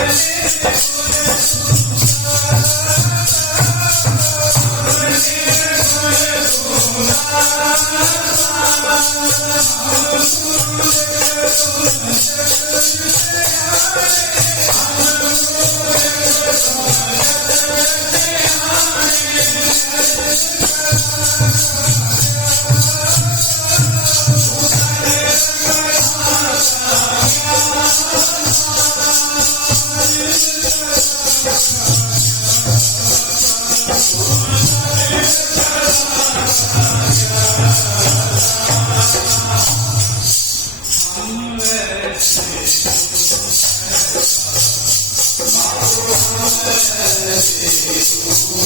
Yes. النبي